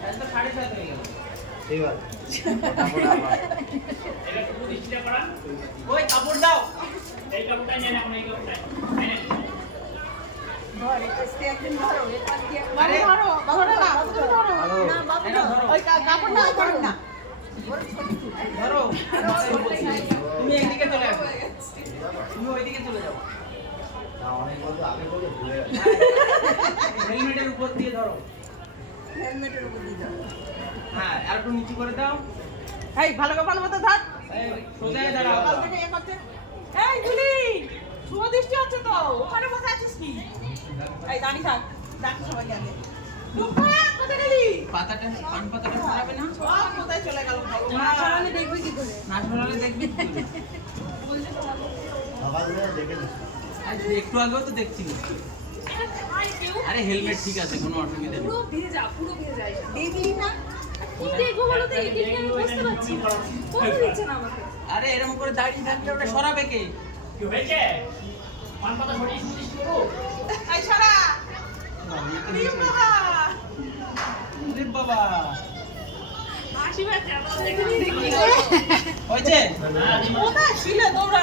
তো 7.5 হয়ে গেল। ঠিক আছে এটা একটু দৃষ্টিটা করান। ওই কাপড় দাও। এই কাপড়টা নেন এখন এই কাপড়টা নেন। ধর এটা একদিন ধরো এই পাশ দিয়ে আরে ধরো ধরো না ধরো হ্যালো না বাবু এটা ধরো ধরো। ওই কাপড়টা ধরো না ধরো ছোট ছোট ধরো। তুমি এইদিকে চলে আসো। তুমি ওইদিকে চলে যাও। না অনেক বছর আগে বলে ভুলে গেছি হেলমেটের উপর দিয়ে ধরো। হেলমেটের উপর দিয়ে দাও হ্যাঁ, আর একটু নিচু করে দাও। এই ভালো মতো ধর এই সোজা দাঁড়াও। সকাল থেকে এ করছে এই গুলি শুভ দৃষ্টি হচ্ছে তো ওখানে বসে আছিস কি এই দাঁড়িয়ে থাক ডাক সবাই জানে কোথায় গেলি পাতাটা পান পাতাটা সরাবে না? সব কোথায় চলে গেল না সরালে দেখবে কি করে না সরালে দেখবি কি করে? সকাল থেকে দেখে নিচ্ছি আজ একটু আগেও তো দেখছিলি। আরে হেলমেট ঠিক আছে, কোনো অসুবিধা নেই। পুরো ভেজা দেখলি না কি দেখবো বলো তো এই দিকে আমি বুঝতে পারছি না কোথায় দিচ্ছে না আমাকে আরে এরকম করে দাঁড়িয়ে থাকলে ওটা সরাবে কে? কি হয়েছে? পান পাতা সরিয়ে একটু দৃষ্টি করো। এই সরা রিম বাবা রে বাবা, হাসি পাচ্ছে আমার দেখে হয়েছে? কোথায় ছিলে তোমরা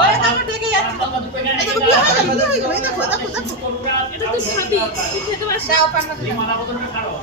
ওই দেখো ডেকে যাচ্ছে পান পাতা দুটো এখানে এই রেখে দেখো দাও। বিয়ে হয়ে গেল এই দেখো দেখো দেখো করুগা, এটা তুই খাবি তুই খেতে পারছিস দাও পান্না এই মাথা বদলটা খাও। না